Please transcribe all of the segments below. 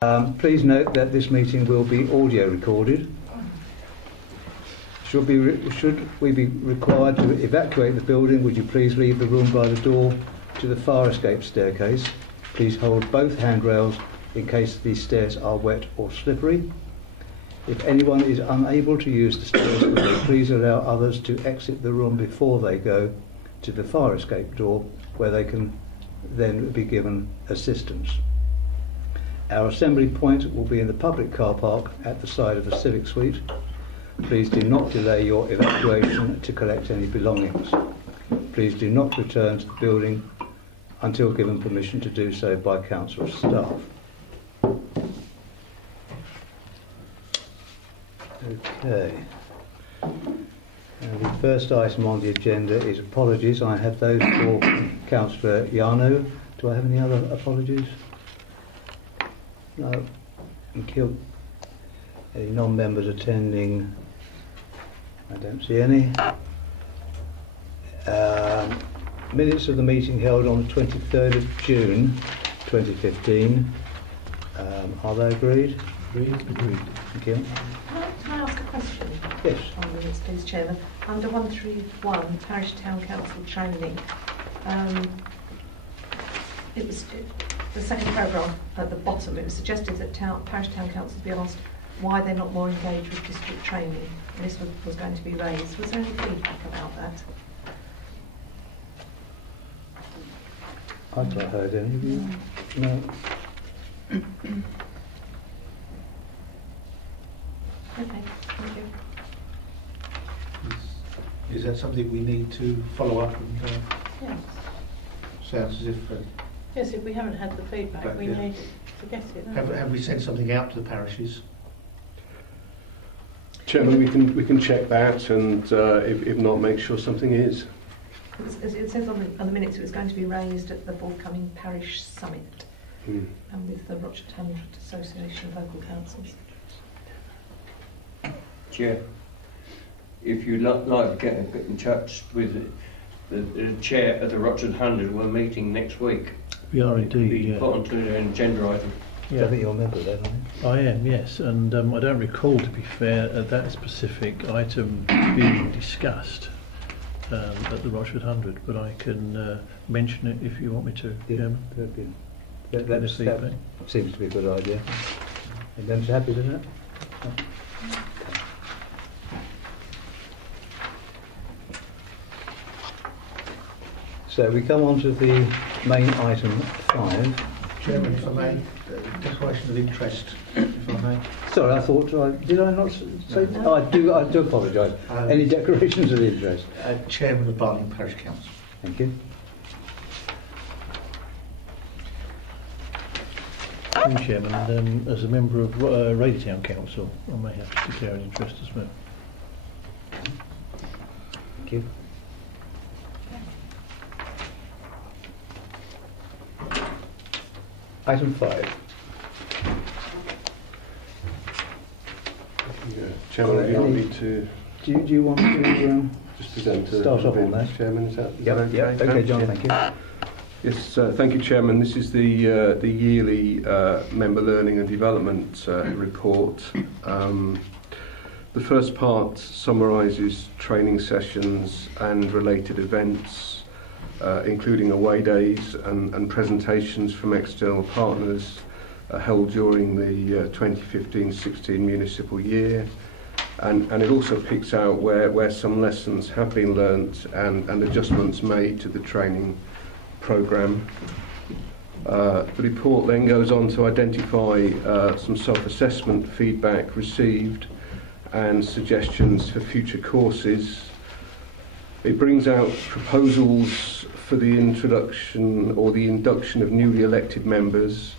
Please note that this meeting will be audio recorded. Should we be required to evacuate the building, would you please leave the room by the door to the fire escape staircase. Please hold both handrails in case these stairs are wet or slippery. If anyone is unable to use the stairs, would you please allow others to exit the room before they go to the fire escape door, where they can then be given assistance. Our assembly point will be in the public car park at the side of the Civic Suite. Please do not delay your evacuation to collect any belongings. Please do not return to the building until given permission to do so by council staff. Okay. And the first item on the agenda is apologies. I have those for Councillor Yarno. Do I have any other apologies? No. Thank you. Any non-members attending? I don't see any. Minutes of the meeting held on the 23rd of June 2015. Are they agreed? Agreed. Thank you. Can I ask a question? Yes. On minutes, please, Chairman. Under 131, Parish Town Council training, it was the second paragraph at the bottom. It was suggested that Parish Town Council be asked why they're not more engaged with district training. And this was going to be raised. Was there any feedback about that? I've not heard any of you. No. Okay, thank you. Is that something we need to follow up? And Yes. sounds as if Yes, if we haven't had the feedback, But, we yeah. need to get it. don't have we sent something out to the parishes? Chairman, we can check that, and if not, make sure something is. It says on the minutes it was going to be raised at the forthcoming parish summit and with the Rochford Hundred Association of Local Councils. Chair, if you'd like to get in touch with the chair of the Rochford 100, we're meeting next week. We are indeed, Be yeah. put onto an agenda item. I think you're a member there, aren't you? I am, yes, and I don't recall, to be fair, that specific item being discussed at the Rochford 100, but I can mention it if you want me to, Chairman. That seems to be a good idea. Are members happy with that? So we come on to the main item 5. Chairman, if I may, declaration of interest, if I may. Sorry, I thought, did I not say? No. Oh, I do apologise. Any declarations of interest? Chairman of Barling Parish Council. Thank you. Chairman, and as a member of Rayleigh Town Council, I may have to declare an interest as well. Thank you. Item 5. Chairman, do you want me to Do you want to just present start off on that? Chairman, is that okay? Okay, John, thank you. Yes, thank you, Chairman. This is the yearly Member Learning and Development report. The first part summarises training sessions and related events, including away days and presentations from external partners held during the 2015-16 municipal year. And it also picks out where some lessons have been learnt and adjustments made to the training programme. The report then goes on to identify some self-assessment feedback received and suggestions for future courses. It brings out proposals for the introduction or the induction of newly elected members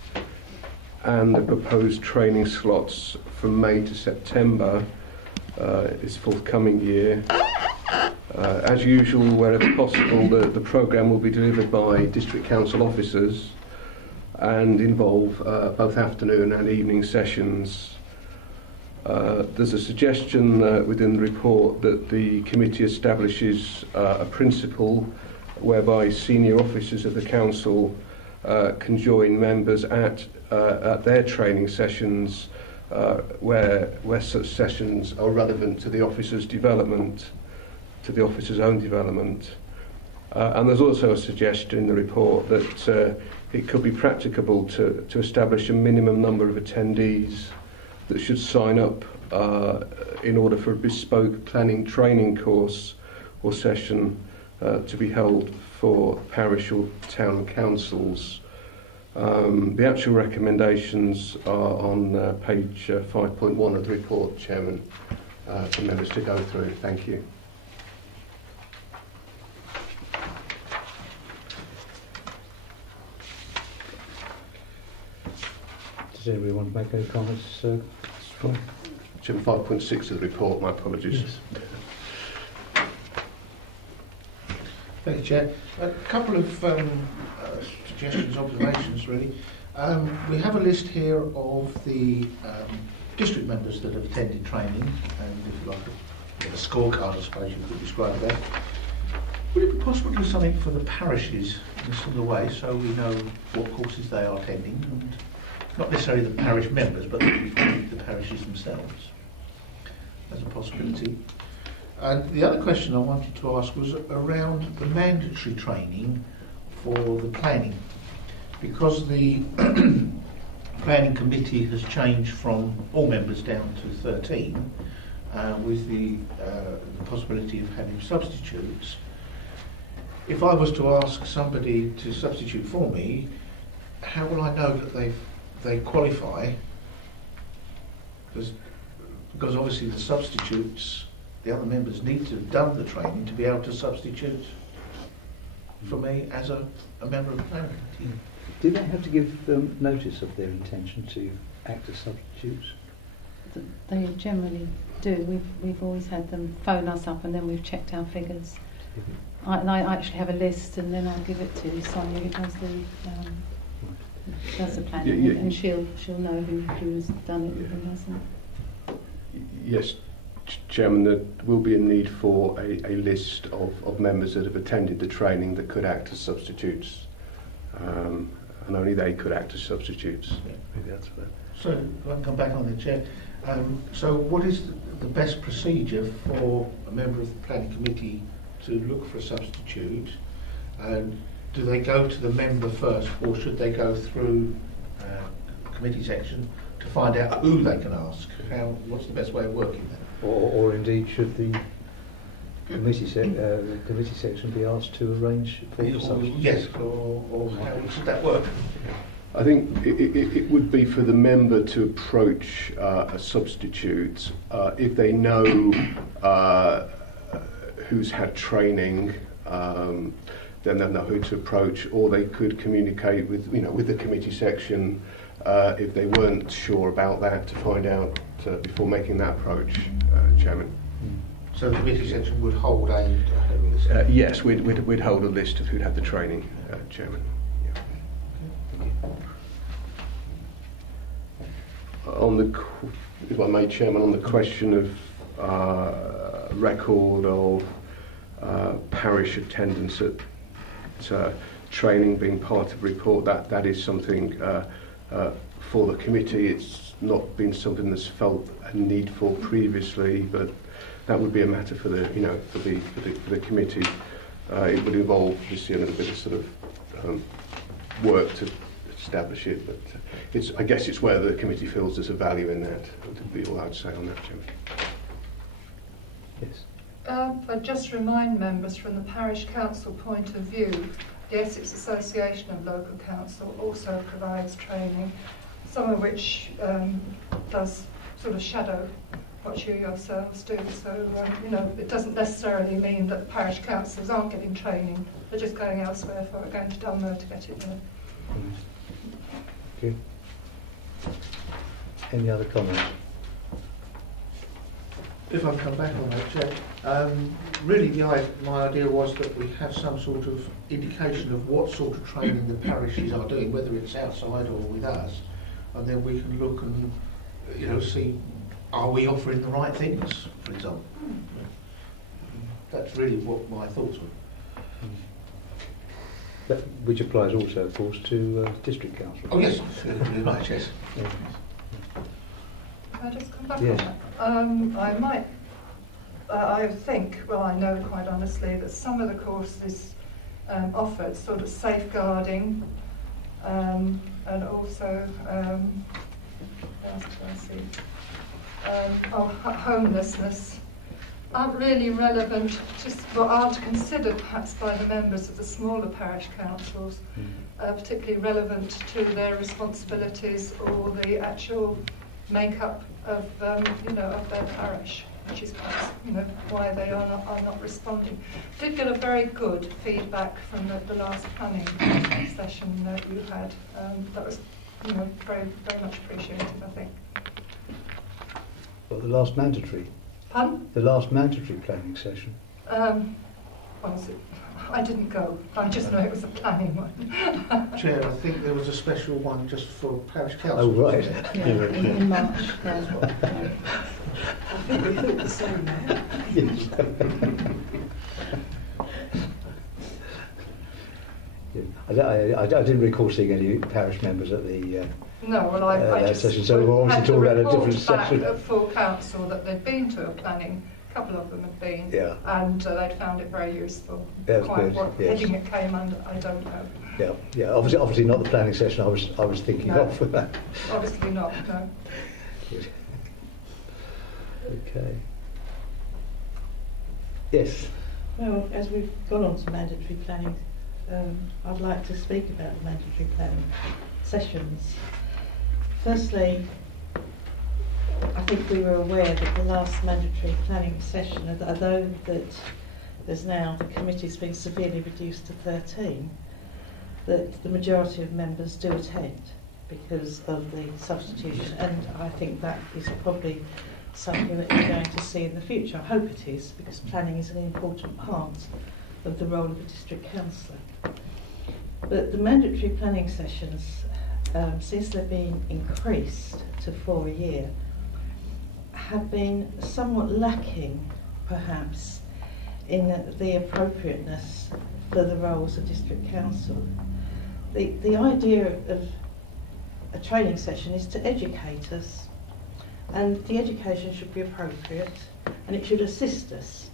and the proposed training slots from May to September this forthcoming year. As usual, wherever possible, the programme will be delivered by District Council officers and involve both afternoon and evening sessions. There's a suggestion within the report that the committee establishes a principle whereby senior officers of the council can join members at their training sessions where such sessions are relevant to the officer's development, to the officer's own development. And there's also a suggestion in the report that it could be practicable to establish a minimum number of attendees that should sign up in order for a bespoke planning training course or session to be held for parish or town councils. The actual recommendations are on page 5.1 of the report, Chairman, for members to go through. Thank you. Does anybody want to make any comments? Chairman, 5.6 of the report, my apologies. Yes. Thank you, Chair. A couple of suggestions, observations, really. We have a list here of the district members that have attended training, and if you like a scorecard, I suppose you could describe that. Would it be possible to do something for the parishes in a similar way, so we know what courses they are attending, and not necessarily the parish members, but the parishes themselves, as a possibility? And the other question I wanted to ask was around the mandatory training for the planning, because the planning committee has changed from all members down to 13, with the possibility of having substitutes. If I was to ask somebody to substitute for me, how will I know that they qualify? Because obviously the substitutes, the other members need to have done the training to be able to substitute for me as a member of the planning committee. Do they have to give them notice of their intention to act as substitutes? They generally do. We've always had them phone us up and then we've checked our figures. I actually have a list and then I'll give it to Sonia who does the planning, and she'll know who's done it and who hasn't. Yes, Chairman, there will be a need for a list of members that have attended the training that could act as substitutes, and only they could act as substitutes. Yeah. Maybe that's that. So, if I can come back on the chair. So what is the best procedure for a member of the planning committee to look for a substitute? Do they go to the member first, or should they go through the committee section to find out who they can ask? What's the best way of working that? Or indeed, should the committee section be asked to arrange for the substitute? Yes, or how should that work? I think it would be for the member to approach a substitute if they know who's had training. Then they'll know who to approach, or they could communicate with the committee section if they weren't sure about that, to find out before making that approach, Chairman. So the committee section would hold a list? Yes, we'd hold a list of who'd had the training, Chairman. If I may, Chairman, on the question of record of parish attendance at training being part of the report, that is something for the committee. It's not been something that's felt a need for previously, but that would be a matter for the for the committee. It would involve just a little bit of sort of work to establish it, but I guess it's whether the committee feels there's a value in that. Would be all I'd say on that, Chairman. Yes. I'd just remind members from the parish council point of view, the Essex Association of Local Council also provides training, some of which does sort of shadow what you yourselves do. So, it doesn't necessarily mean that parish councils aren't getting training. They're just going elsewhere for it, going to Dunmer to get it there. Thank you. Any other comments? If I come back on that, Chair, really my idea was that we have some sort of indication of what sort of training the parishes are doing, whether it's outside or with us, and then we can look and see, are we offering the right things, for example. That's really what my thoughts were. which applies also, of course, to district council. Oh yes, very much, yes. Yeah. Can I just come back Yes. on that? I might, I think, well, I know quite honestly that some of the courses offered sort of safeguarding and also, what else did I see? Homelessness aren't really relevant, aren't considered perhaps by the members of the smaller parish councils, particularly relevant to their responsibilities or the actual makeup of of their parish, which is perhaps why they are not responding. Did get a very good feedback from the last planning session that you had. That was very much appreciated, I think. Well, the last mandatory. Pardon? The last mandatory planning session. I didn't go. I just know it was a planning one. Chair, I think there was a special one just for parish council. Oh, right. In March. I think we thought the same there. Yes. Yeah. I didn't recall seeing any parish members at the No, well, I just session, so we're obviously talking about a different session. back at full council that they'd been to a planning, a couple of them had been, Yeah. and they'd found it very useful. That's Quite good, what yes. heading it came under, I don't know. Yeah, yeah. Obviously not the planning session I was thinking No. of for that. Obviously not, no. Okay. Yes. Well, as we've gone on to mandatory planning, I'd like to speak about the mandatory planning sessions. Firstly, I think we were aware that the last mandatory planning session, although that there's now, the committee's been severely reduced to 13, that the majority of members do attend because of the substitution, and I think that is probably something that we're going to see in the future. I hope it is, because planning is an important part of the role of a district councillor. But the mandatory planning sessions, since they've been increased to 4 a year, have been somewhat lacking, perhaps, in the appropriateness for the roles of district council. The idea of a training session is to educate us, and the education should be appropriate and it should assist us.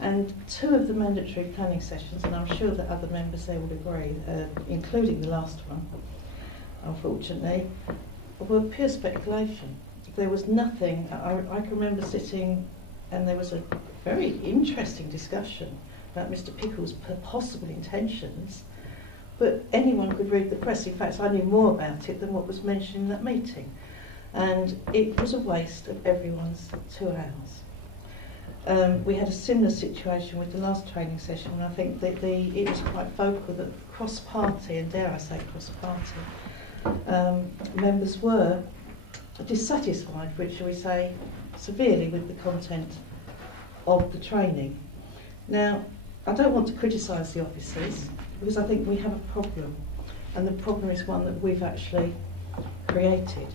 And 2 of the mandatory planning sessions, and I'm sure that other members there would agree, including the last one, unfortunately, were pure speculation. There was nothing. I can remember sitting and there was a very interesting discussion about Mr. Pickle's possible intentions, but anyone could read the press. In fact, I knew more about it than what was mentioned in that meeting. And it was a waste of everyone's 2 hours. We had a similar situation with the last training session, and I think that it was quite vocal that cross-party, and dare I say cross-party, members were dissatisfied, which shall we say, severely with the content of the training. Now, I don't want to criticise the officers, because I think we have a problem, and the problem is one that we've actually created.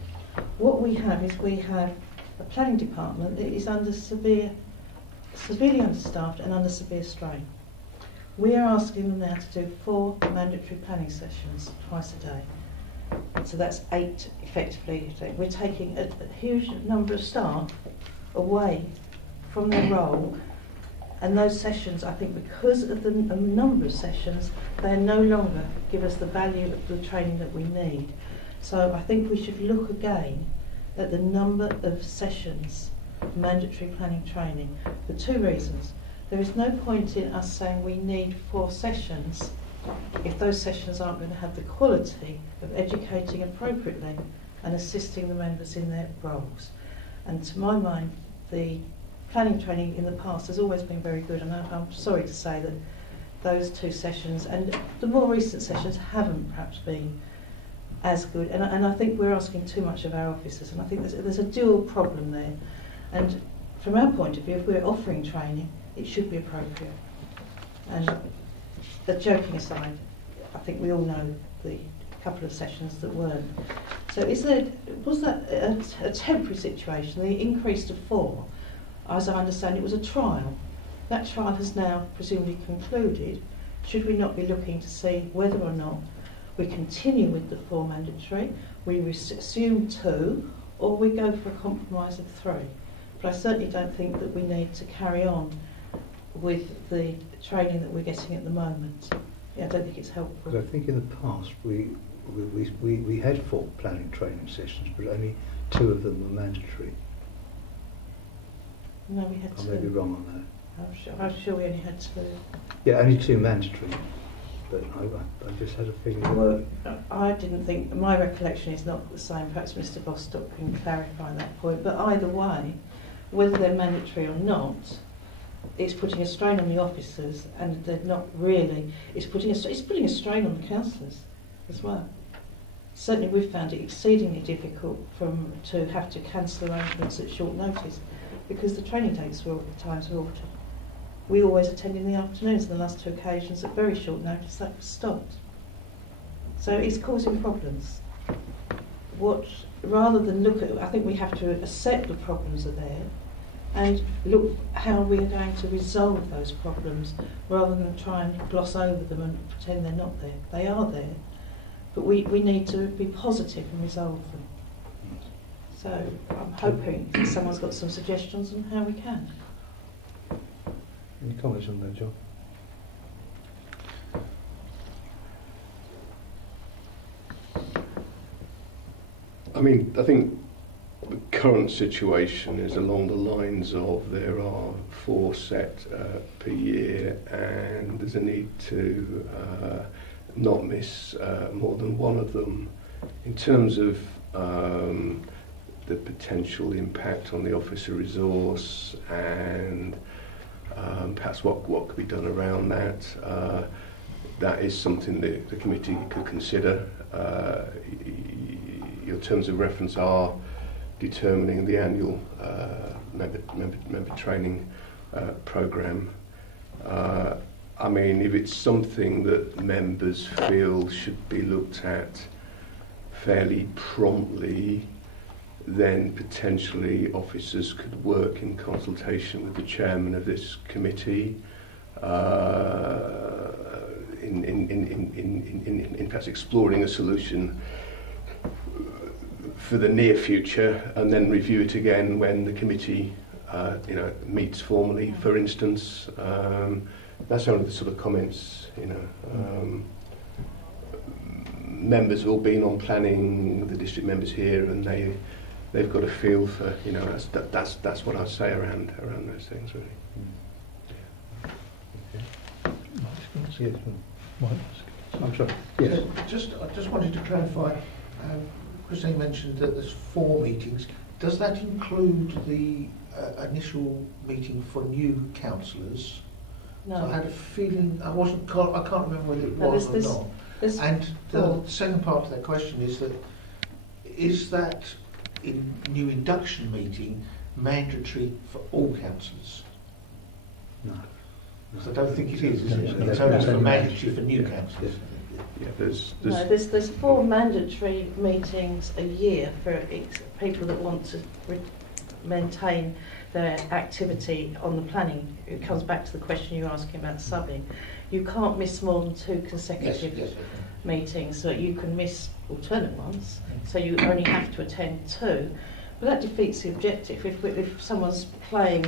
What we have is we have a planning department that is under severely understaffed and under severe strain. We are asking them now to do 4 mandatory planning sessions twice a day. So that's 8 effectively. We're taking a huge number of staff away from their role, and those sessions, I think, because of the number of sessions, they no longer give us the value of the training that we need. So I think we should look again at the number of sessions, mandatory planning training, for 2 reasons. There is no point in us saying we need 4 sessions if those sessions aren't going to have the quality of educating appropriately and assisting the members in their roles. And to my mind, the planning training in the past has always been very good, and I'm sorry to say that those 2 sessions and the more recent sessions haven't perhaps been as good, and I think we're asking too much of our officers, and I think there's a dual problem there. And from our point of view, if we're offering training, it should be appropriate. And joking aside, I think we all know the couple of sessions that weren't. So was that a temporary situation? The increase to 4, as I understand it, was a trial. That trial has now presumably concluded. should we not be looking to see whether or not we continue with the 4 mandatory, we assume 2, or we go for a compromise of 3? But I certainly don't think that we need to carry on with the training that we're getting at the moment. Yeah, I don't think it's helpful. But I think in the past we had 4 planning training sessions, but only 2 of them were mandatory. No, we had I 2. may be wrong on that. I'm sure we only had 2. Yeah, only 2 mandatory. But I just had a feeling. Well, I didn't think, my recollection is not the same. Perhaps Mr Bostock can clarify that point. But either way, whether they're mandatory or not, it's putting a strain on the officers, and they're not really. It's putting a strain on the councillors as well. Certainly, we've found it exceedingly difficult to have to cancel arrangements at short notice, because the training dates were times were altered. We always attend in the afternoons, and the last 2 occasions at very short notice that was stopped. So it's causing problems. Rather than look at, I think we have to accept the problems are there and look how we are going to resolve those problems, rather than try and gloss over them and pretend they're not there. They are there, but we need to be positive and resolve them. So I'm hoping that someone's got some suggestions on how we can. Any comments on that, John? I mean, I think the current situation is along the lines of there are 4 set per year, and there's a need to not miss more than one of them. In terms of the potential impact on the officer resource and perhaps what could be done around that, that is something that the committee could consider. Your terms of reference are determining the annual member training programme. I mean, if it's something that members feel should be looked at fairly promptly, then potentially officers could work in consultation with the chairman of this committee in perhaps exploring a solution for the near future, and then review it again when the committee meets formally, for instance. That's only the sort of comments, members have all been on planning, the district members here, and they've got a feel for, that's what I'd say around those things, really. Yes. Mike? I'm sorry. Yes. I just wanted to clarify. Christine mentioned that there's 4 meetings. Does that include the initial meeting for new councillors? No. So I had a feeling I can't remember whether it was or not. And the second part of that question is that new induction meeting mandatory for all councillors? No. So I don't think it is it? It's only for mandatory for new councillors. Yeah, there's 4 mandatory meetings a year for people that want to maintain their activity on the planning. It comes back to the question you were asking about subbing. You can't miss more than 2 consecutive meetings, so you can miss alternate ones, so you only have to attend 2. But that defeats the objective. If someone's playing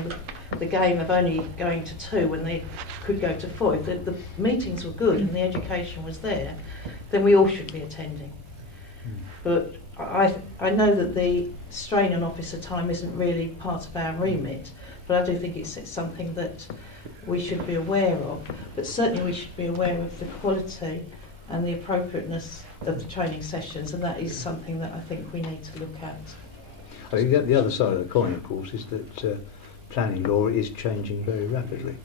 the game of only going to 2 when they could go to 4, if the meetings were good and the education was there, then we all should be attending. But I know that the strain on officer time isn't really part of our remit, but I do think it's something that we should be aware of. But certainly we should be aware of the quality and the appropriateness of the training sessions, and that is something that I think we need to look at. I think the other side of the coin, of course, is that planning law is changing very rapidly.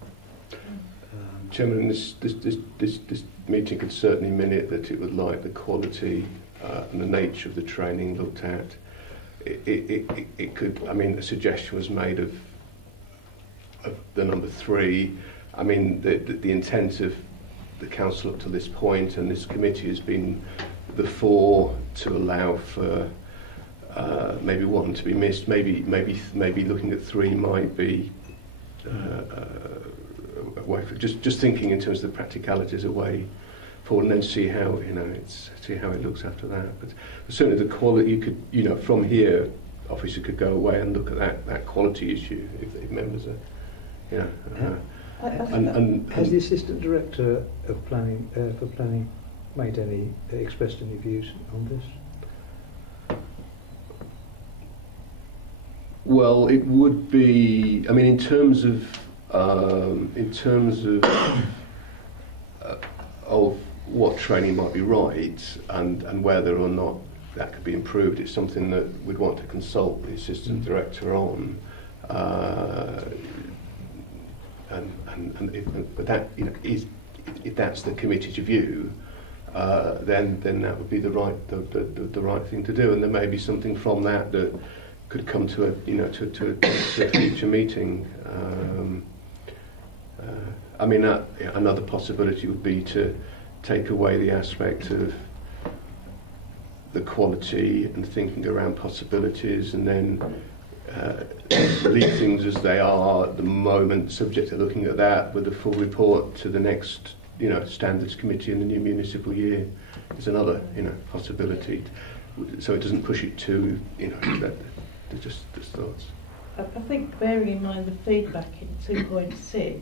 Chairman, this meeting could certainly minute that it would like the quality and the nature of the training looked at. It could, I mean, a suggestion was made of the number 3. I mean, the intent of the council up to this point and this committee has been the 4 to allow for maybe 1 to be missed. Maybe looking at 3 might be way for just thinking in terms of the practicalities, a way forward, and then see how see how it looks after that. But certainly the quality, you could from here, officers could go away and look at that quality issue if members are and has the assistant director of planning for planning expressed any views on this? Well, it would be. I mean, in terms of of what training might be right, and whether or not that could be improved, it's something that we'd want to consult the assistant director on. But that is, if that's the committee's view, then that would be the right thing to do, and there may be something from that could come to a future meeting. I mean, another possibility would be to take away the aspect of the quality and thinking around possibilities, and then leave things as they are at the moment, subject to looking at that with a full report to the next standards committee in the new municipal year. Is another possibility, so it doesn't push it to just thoughts. I think bearing in mind the feedback in 2.6,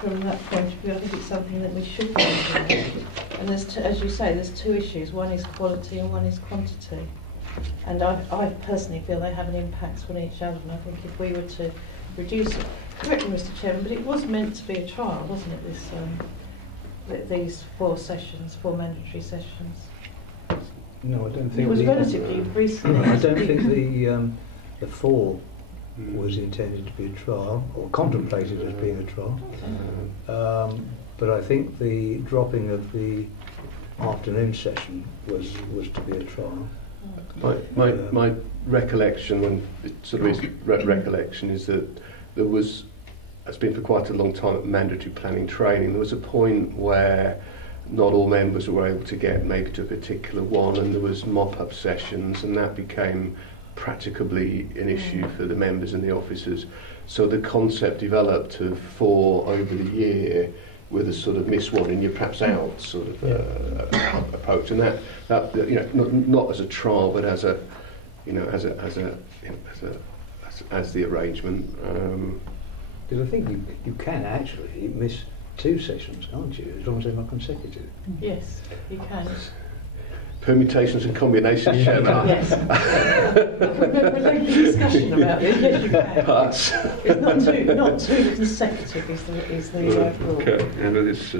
from that point of view, I think it's something that we should be looking at. And there's, as you say, there's two issues. One is quality and one is quantity. And I personally feel they have an impact on each other. And I think if we were to reduce it, correct me, Mr. Chairman, but it was meant to be a trial, wasn't it? These 4 mandatory sessions. No, I don't think it was relatively recent. I don't think the 4 was intended to be a trial, or contemplated as being a trial. But I think the dropping of the afternoon session was to be a trial. My recollection, and it sort of is recollection, is that there was, it's been for quite a long time, mandatory planning training. There was a point where not all members were able to get maybe to a particular one, and there was mop-up sessions, and that became practicably an issue for the members and the officers. So the concept developed of 4 over the year with a sort of miss one and you're perhaps out sort of approach, and that not as a trial but as a as the arrangement. Because I think you can actually miss 2 sessions, can't you, as long as they're not consecutive? Yes, you can. Permutations and combinations, Chairman. Yes. We're having a discussion about this. Yes, you can. Pass. It's not too consecutive is the rule. Okay. Yeah, that is,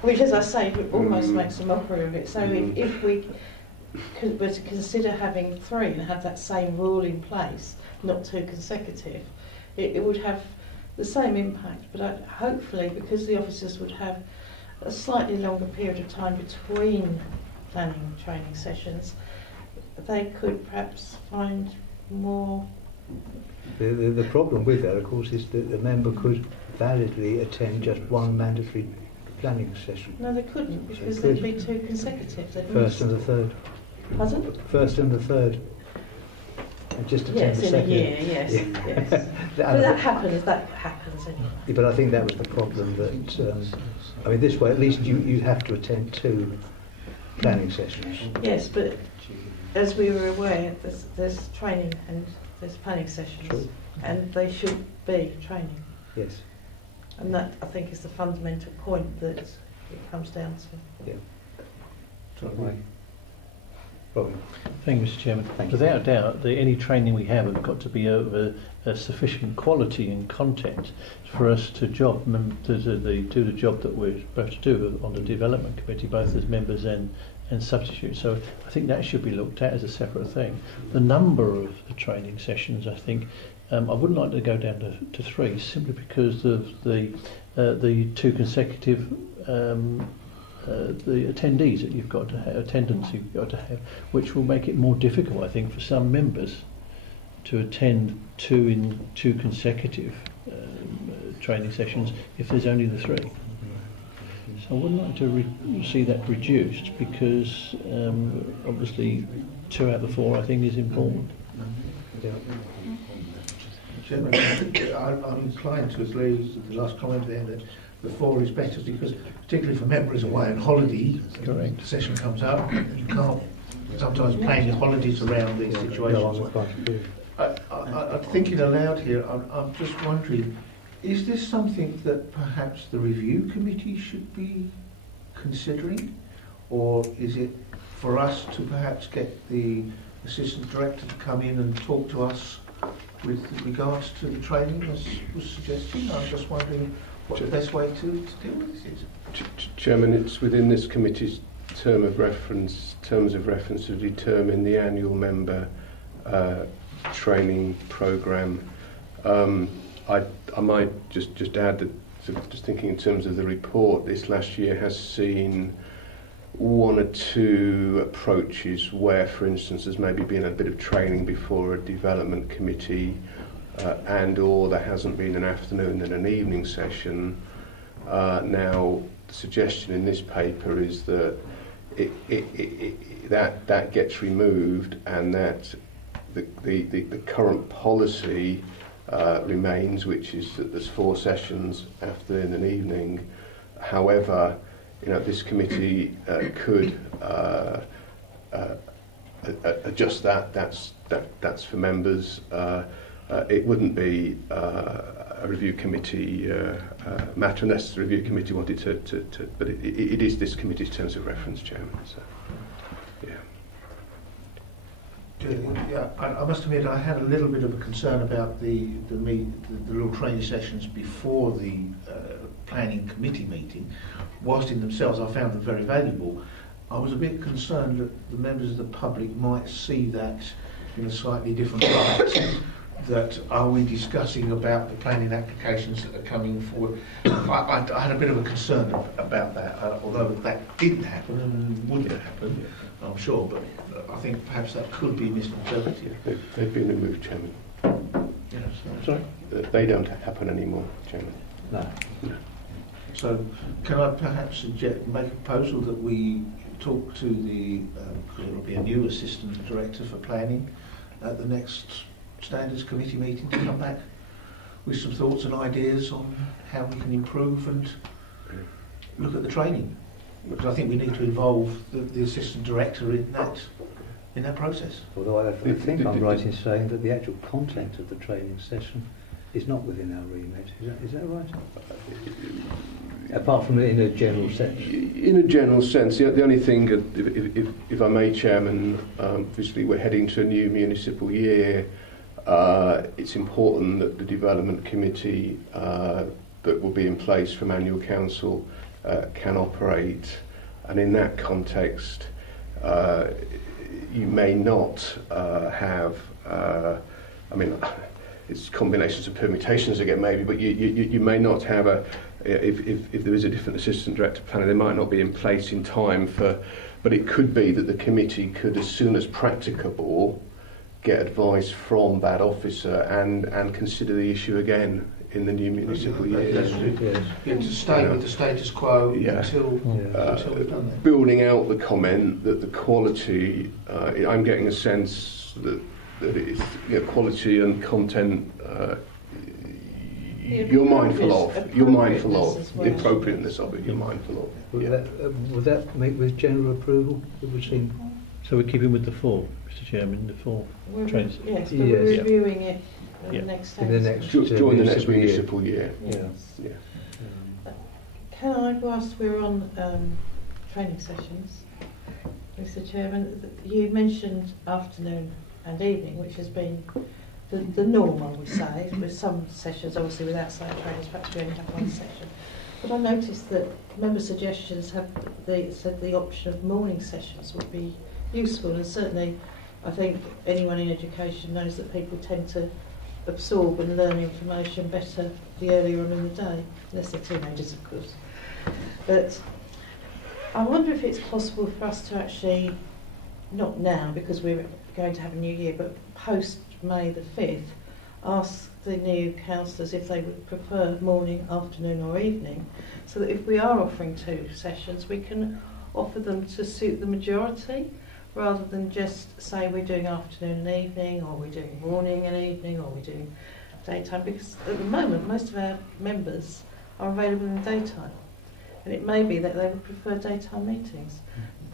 which, as I say, almost makes a mockery of it. So if we were to consider having 3 and have that same rule in place, not 2 consecutive, it would have the same impact. But hopefully, because the officers would have a slightly longer period of time between planning training sessions, they could perhaps find more. The problem with that, of course, is that the member could validly attend just 1 mandatory planning session. No, they couldn't, because there'd be 2 consecutive. First and the third. Pardon? First and the third. And just attend the second. Yes, in a year, yes. Yes. But that happens anyway. Yeah, but I think that was the problem, that, I mean, this way at least you have to attend 2 planning sessions. Yes, but as we were aware, there's training and there's planning sessions. True. And they should be training. Yes. And that, I think, is the fundamental point that it comes down to. Yeah. Robin. Thank you, Mr. Chairman. Thank you. Without a doubt, any training we have got to be of a sufficient quality and content for us to do the job that we're supposed to do on the development committee, both as members and substitutes. So I think that should be looked at as a separate thing. The number of the training sessions, I think, I wouldn't like to go down to 3, simply because of the 2 consecutive the attendees that you've got to have, attendance you've got to have, which will make it more difficult, I think, for some members to attend 2 consecutive training sessions if there's only the 3. So I would like to see that reduced, because obviously 2 out of the 4 I think is important. Yeah. Chairman, I'm inclined to agree with the last comment there that the 4 is better, because particularly for members away on holiday, Correct. the session comes up, and you can't sometimes plan your holidays around these situations. I'm thinking aloud here. I'm just wondering, is this something that perhaps the review committee should be considering, or is it for us to perhaps get the assistant director to come in and talk to us with regards to the training, as was suggested? I'm just wondering what the best way to deal with this is. Chairman, it's within this committee's terms of reference to determine the annual member training programme. I might just add that, just thinking in terms of the report, this last year has seen 1 or 2 approaches where, for instance, there's maybe been a bit of training before a development committee, and or there hasn't been an afternoon and an evening session. Now, the suggestion in this paper is that that gets removed, and that the current policy remains, which is that there's 4 sessions, afternoon and evening. However, this committee could adjust that. That's for members. It wouldn't be a review committee matter unless the review committee wanted to but it is this committee's terms of reference, Chairman. So, Yeah, I must admit I had a little bit of a concern about the little training sessions before the planning committee meeting. Whilst in themselves I found them very valuable, I was a bit concerned that the members of the public might see that in a slightly different light. That are we discussing about the planning applications that are coming forward? I had a bit of a concern about that, although that didn't happen and wouldn't happen, I'm sure, but I think perhaps that could be misinterpreted. They've been removed, Chairman. Yes. Sorry? They don't happen anymore, Chairman. No. So can I perhaps make a proposal that we talk to because there will be a new assistant director for planning at the next standards committee meeting to come back with some thoughts and ideas on how we can improve and look at the training, because I think we need to involve the assistant director in that process. Although I think I'm right in saying that the actual content of the training session is not within our remit. Is that right? Apart from in a general sense. In a general sense, the only thing, if I may, Chairman, obviously we're heading to a new municipal year. It's important that the development committee that will be in place from annual council can operate, and in that context you may not have it's combinations of permutations again maybe, but you may not have if there is a different assistant director planner, they might not be in place in time but it could be that the committee could, as soon as practicable, get advice from that officer and consider the issue again in the new municipal year. To stay with the status quo until we've done that. Building out the comment that the quality, I'm getting a sense that it's quality and content. You're mindful of the appropriateness of it. You're mindful of. Would that make with general approval? It would seem. So we're keeping with the 4, Mr. Chairman, the 4 trains. Yes, but we're reviewing it in the next during the next municipal year. Yes. Yeah. Can I, whilst we're on training sessions, Mr. Chairman, you mentioned afternoon and evening, which has been the norm, I would say, with some sessions, obviously with outside trainers, perhaps we only have 1 session. But I noticed that member suggestions said the option of morning sessions would be useful, and certainly I think anyone in education knows that people tend to absorb and learn information better the earlier on in the day, unless they're teenagers, of course. But I wonder if it's possible for us to actually, not now because we're going to have a new year, but post May the 5th, ask the new councillors if they would prefer morning, afternoon or evening, so that if we are offering 2 sessions, we can offer them to suit the majority, rather than just say we're doing afternoon and evening, or we're doing morning and evening, or we're doing daytime, because at the moment most of our members are available in the daytime, and it may be that they would prefer daytime meetings.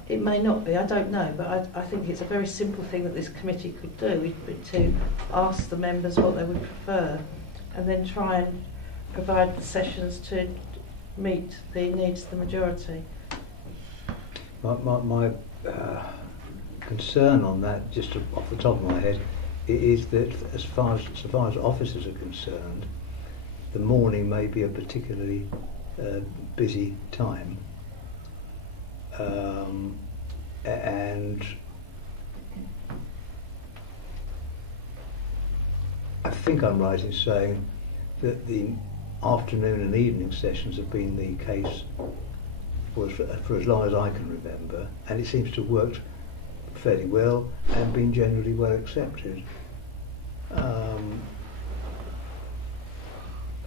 It may not be, I don't know, but I think it's a very simple thing that this committee could do, to ask the members what they would prefer, and then try and provide the sessions to meet the needs of the majority. My concern on that, just off the top of my head, is that as far as officers are concerned, the morning may be a particularly busy time, and I think I'm right in saying that the afternoon and evening sessions have been the case for as long as I can remember, and it seems to have worked fairly well and been generally well accepted.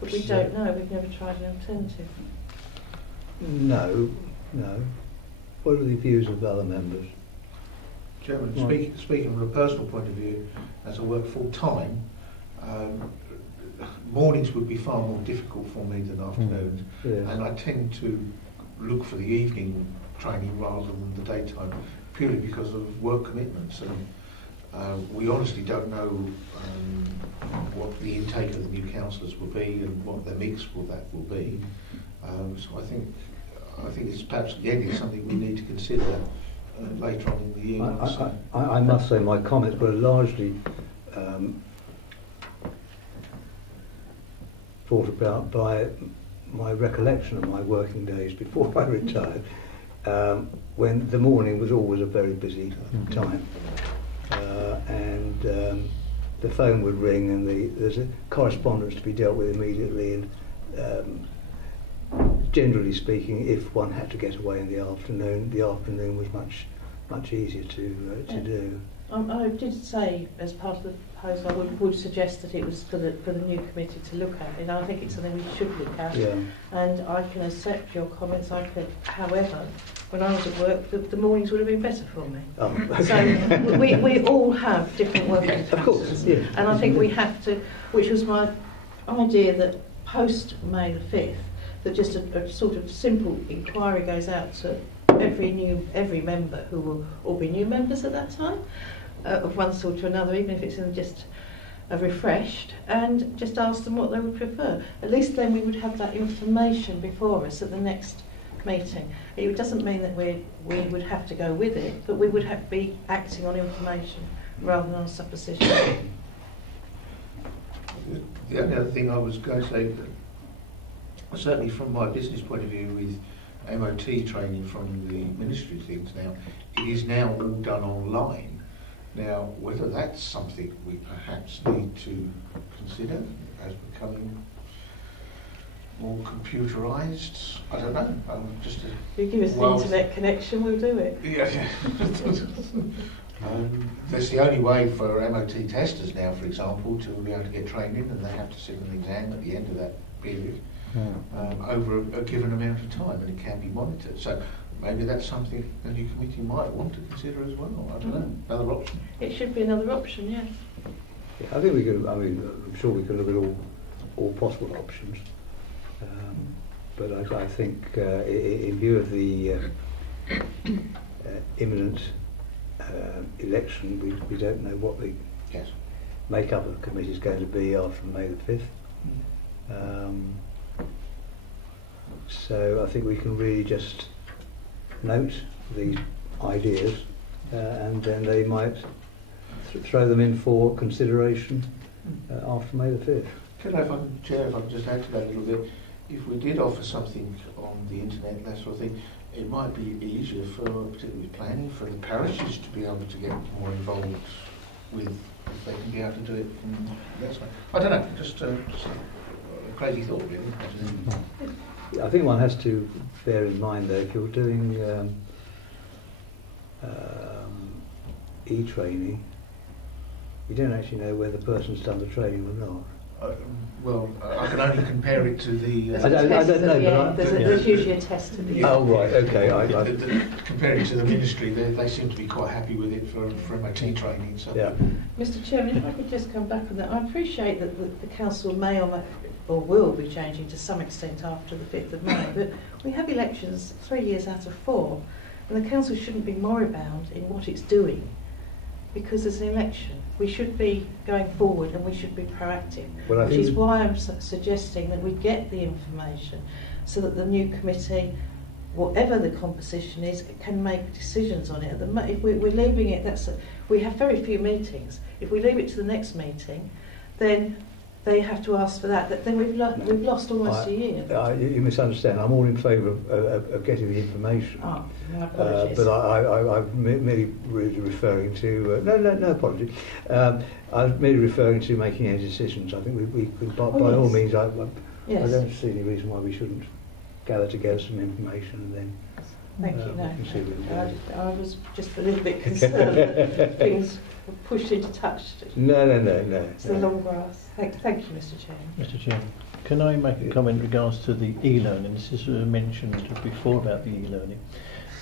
But we don't know, we've never tried an alternative. No. What are the views of other members? Chairman, Right. speaking from a personal point of view, as I work full time, mornings would be far more difficult for me than afternoons, Yeah. and I tend to look for the evening training rather than the daytime, purely because of work commitments. And we honestly don't know what the intake of the new councillors will be and what their mix will be. So I think it's perhaps again it's something we need to consider later on in the year. I must say my comments were largely brought about by my recollection of my working days before I retired, when the morning was always a very busy time, and the phone would ring and there's a correspondence to be dealt with immediately, and generally speaking, if one had to get away in the afternoon was much easier to do. I did say, as part of the proposal, I would suggest that it was for the new committee to look at, and I think it's something we should look at. Yeah. And I can accept your comments. However, when I was at work, the mornings would have been better for me. Oh, So we all have different working patterns. Of course, yeah. And I think we have to, which was my idea, that post May the 5th, that just a sort of simple inquiry goes out to every member who will all be new members at that time, of one sort or another, even if it's in just a refreshed, and just ask them what they would prefer. At least then we would have that information before us at the next meeting. It doesn't mean that we would have to go with it, but we would have to be acting on information rather than on supposition. The only other thing I was going to say, certainly from my business point of view with MOT training from the ministry things now, it is now all done online. Now, whether that's something we perhaps need to consider as becoming more computerised, I don't know. Just If you give us an internet connection, we'll do it. Yeah. That's the only way for MOT testers now, for example, to be able to get trained in, and they have to sit an exam at the end of that period over a given amount of time, and it can be monitored. So maybe that's something the new committee might want to consider as well. I don't know, another option. It should be another option, yes. Yeah, I think we can. I mean, I'm sure we can look at all possible options. But I think, in view of the imminent election, we don't know what the makeup of the committee is going to be after May the 5th. So I think we can really just note these ideas, and then they might throw them in for consideration after May the 5th. Chair, if I can just add to that a little bit, if we did offer something on the internet and that sort of thing, it might be easier for, particularly planning, for the parishes to be able to get more involved with, if they can be able to do it from that side. I don't know, just a crazy thought really. I think one has to bear in mind that if you're doing e-training, you don't actually know whether the person's done the training or not. Well, I can only compare it to the... I don't know, but there's usually a test at the end. Oh, right, okay. Comparing it to the ministry, they seem to be quite happy with it for MOT training. So. Yeah. Mr. Chairman, if I could just come back on that. I appreciate that the council may or will be changing to some extent after the 5th of May, but we have elections 3 years out of 4, and the council shouldn't be moribund in what it's doing because there's an election. We should be going forward and we should be proactive, Well, which is why I'm suggesting that we get the information so that the new committee, whatever the composition is, can make decisions on it. If we're leaving it, we have very few meetings. If we leave it to the next meeting, then they have to ask for that. Then we've lost almost a year. You misunderstand. I'm all in favour of getting the information. Oh, my apologies. But I'm merely referring to... no apology. I was merely referring to making any decisions. I think we could, by all means, I don't see any reason why we shouldn't gather together some information and then... Thank you. No, I was just a little bit concerned. Things were pushed into touch. No. It's the long grass. Thank you, Mr. Chairman. Mr. Chairman, can I make a comment in regards to the e-learning? This is mentioned before about the e-learning,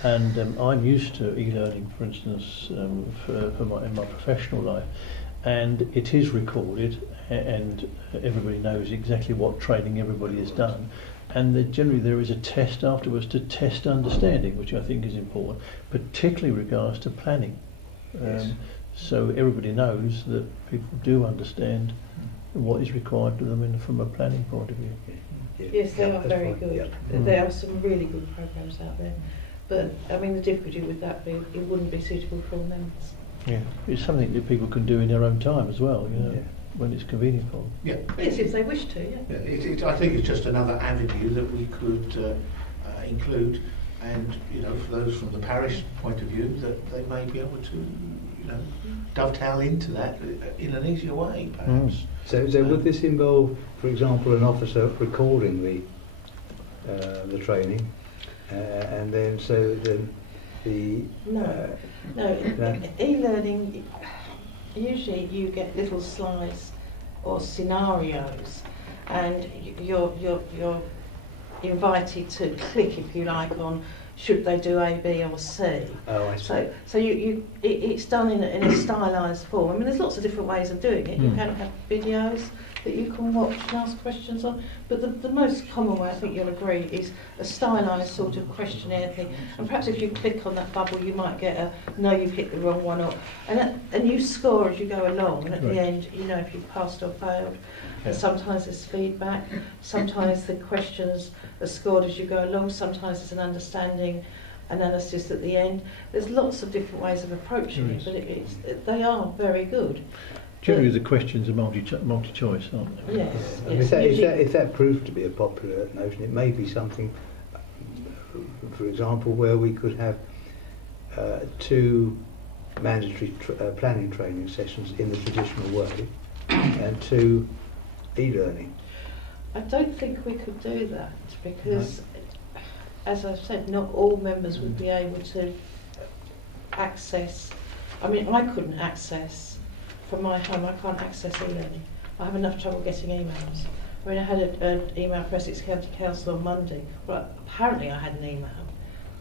and I'm used to e-learning, for instance, in my professional life, and it is recorded, and everybody knows exactly what training everybody has done. And generally there is a test afterwards to test understanding, which I think is important, particularly regards to planning. Yes. So everybody knows that people do understand what is required of them from a planning point of view. Yes, they are very good. Yeah. There are some really good programs out there. But, I mean, the difficulty with that be it wouldn't be suitable for all members. Yeah, it's something that people can do in their own time as well, you know, when it's convenient for them. Yeah. Yes, if they wish to, I think it's just another avenue that we could include, and for those from the parish point of view, that they may be able to, dovetail into that in an easier way, perhaps. So would this involve, for example, an officer recording the training, and then No, e-learning, usually you get little slides or scenarios, and you're invited to click, if you like, on should they do A, B or C. Oh, I see. So it's done in a stylised form. I mean, there's lots of different ways of doing it. You can have videos that you can watch and ask questions on, but the most common way, I think you'll agree, is a stylised sort of questionnaire thing. And perhaps if you click on that bubble, you might get a no, you've hit the wrong one, or and you score as you go along, and at the end, if you've passed or failed. And sometimes there's feedback, sometimes the questions are scored as you go along, sometimes there's an understanding analysis at the end. There's lots of different ways of approaching it, but they are very good. Generally the questions are multi-choice, aren't they? Yes. If that proved to be a popular notion, it may be something, for example, where we could have 2 mandatory planning training sessions in the traditional way and 2 e-learning. I don't think we could do that because, as I've said, not all members would be able to access. I mean, I couldn't access from my home. I can't access e-learning. I have enough trouble getting emails. I mean, I had an email from Essex County Council on Monday. Well, apparently I had an email,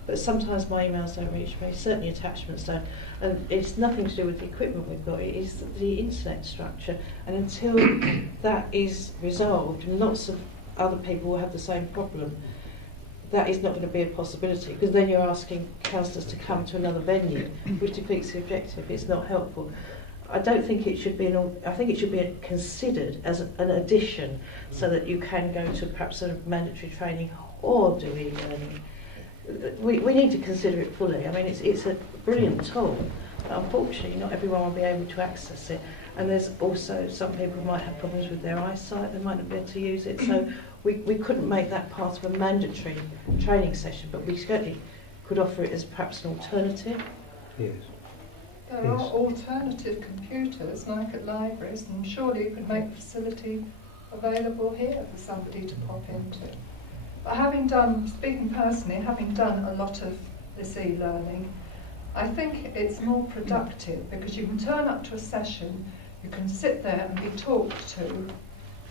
but sometimes my emails don't reach me. Certainly attachments don't. And it's nothing to do with the equipment we've got. It is the internet structure. And until that is resolved, and lots of other people will have the same problem, that is not going to be a possibility, because then you're asking councillors to come to another venue, which defeats the objective. It's not helpful. I don't think it should be I think it should be considered as an addition, so that you can go to perhaps a mandatory training or do e-learning. We need to consider it fully. I mean, it's a brilliant tool, but unfortunately not everyone will be able to access it. And there's also some people who might have problems with their eyesight, they might not be able to use it. So we couldn't make that part of a mandatory training session, but we certainly could offer it as perhaps an alternative. Yes. There are alternative computers, like at libraries, and surely you could make the facility available here for somebody to pop into. But speaking personally, having done a lot of this e-learning, I think it's more productive because you can turn up to a session, you can sit there and be talked to,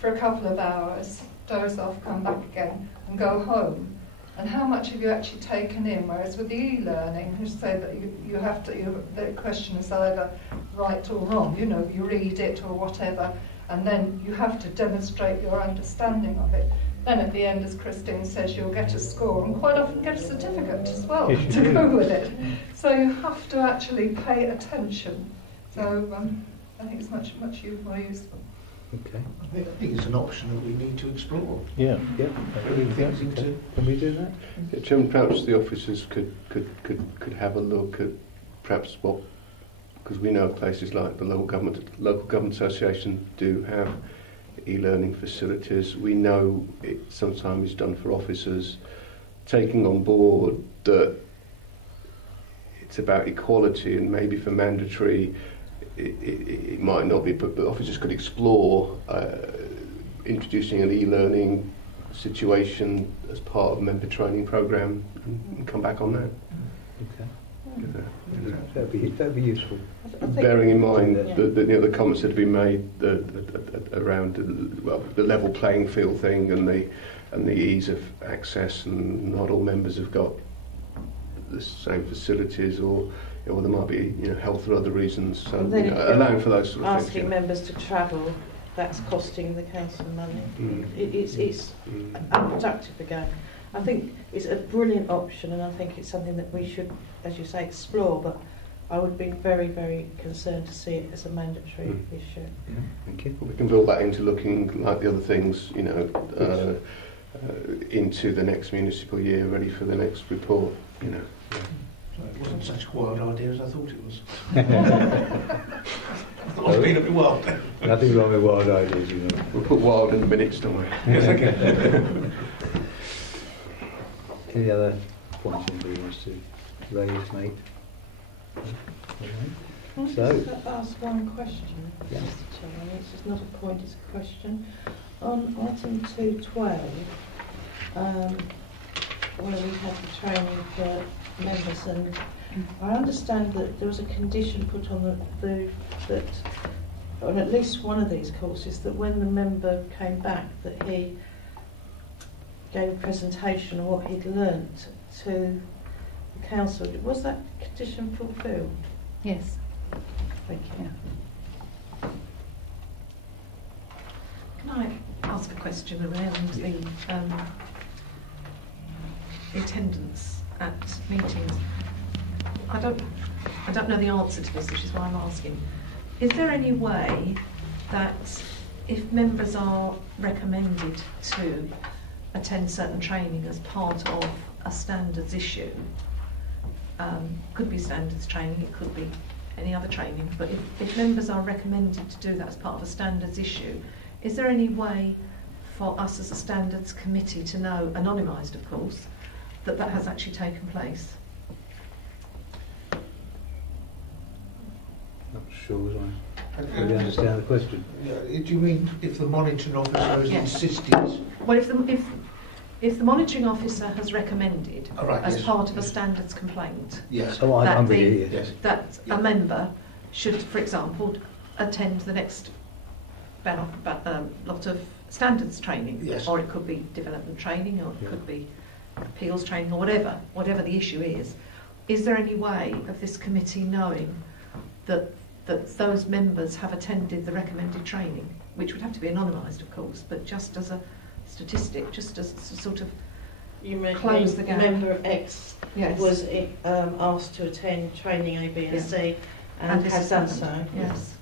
for a couple of hours, doze off, come back again, and go home. And how much have you actually taken in? Whereas with the e-learning, you say that you have to, the question is either right or wrong. You know, you read it or whatever, and then you have to demonstrate your understanding of it. Then at the end, as Christine says, you'll get a score and quite often get a certificate as well Yes, to you go do. with it. So you have to actually pay attention. So I think it's much more useful. Okay. I think it's an option that we need to explore. Yeah. Yeah. Bring things into. Can we do that? Yeah, Chairman, perhaps the officers could have a look at perhaps what, because we know places like the local government association do have e-learning facilities. We know it sometimes is done for officers, taking on board that it's about equality, and maybe for mandatory it might not be, but officers could explore introducing an e-learning situation as part of a member training programme and come back on that. Okay. That'd be useful. I think- Bearing in mind Yeah. the comments that have been made around the level playing field thing and the ease of access, and not all members have got the same facilities, or there might be health or other reasons. So And then if you're allowing for those sort of asking things. members to travel, that's costing the council money. Mm. It's unproductive again. I think it's a brilliant option, and I think it's something that we should, as you say, explore, but I would be very, very concerned to see it as a mandatory issue. Yeah. Thank you. We can build that into looking like the other things, into the next municipal year, ready for the next report. So it wasn't such a wild idea as I thought it was. I was being a bit wild. Nothing wrong with wild ideas, you know. We'll put wild in the minutes, don't we? Yes, okay. Any other points anybody wants to raise, mate? Can I So- just ask one question, Yeah. Mr. Chairman? It's just not a point, it's a question. On item 212, where we had the training for members, and I understand that there was a condition put on that on at least one of these courses, that when the member came back, that he gave a presentation of what he'd learnt to the council. Was that condition fulfilled? Yes. Thank you. Can I ask a question around the attendance at meetings? I don't know the answer to this, which is why I'm asking. Is there any way that if members are recommended to attend certain training as part of a standards issue, could be standards training, it could be any other training, but if members are recommended to do that as part of a standards issue, is there any way for us as a standards committee to know, anonymised of course, that that has actually taken place? Not sure as I really understand the question. Yeah, do you mean if the monitoring officer has Yes. insisted? Well, if the monitoring officer has recommended Oh, right, as yes. part of a standards complaint Yes. Oh, I'm That with you, the- yes. that Yeah. a member should, for example, attend the next lot of standards training, Yes. or it could be development training, or it Yeah. could be appeals training, or whatever the issue is. Is there any way of this committee knowing that those members have attended the recommended training, which would have to be anonymised, of course, but just as a statistic, just as a sort of You mean Close the gap. member X yes, was asked to attend training A, B, and Yeah. C, and this has is done done. so. Yes.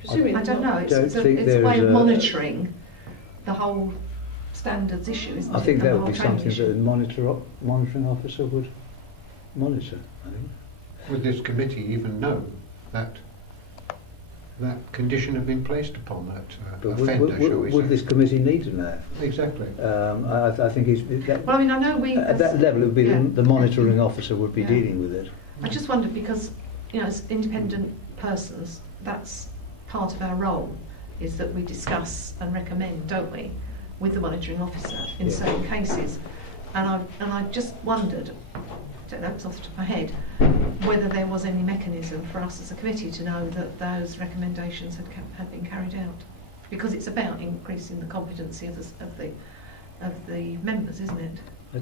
Presumably I don't know. not. It's, Don't it's, a, think it's a way there of is a- monitoring the whole standards issue, isn't it? I think And the that would whole be training something issue. that a monitoring officer would monitor, I think. Would this committee even know that condition had been placed upon that But offender, shall we would say? this committee need to know? Exactly. I think Well, I mean, I know we. at that level it would be yeah. the monitoring officer would be Yeah. dealing with it. I just wondered because, as independent persons, that's part of our role, is that we discuss and recommend, don't we, with the monitoring officer in Yeah. certain cases. And I just wondered, don't know, it's off the top of my head, whether there was any mechanism for us as a committee to know that those recommendations had been carried out. because it's about increasing the competency of the members, isn't it?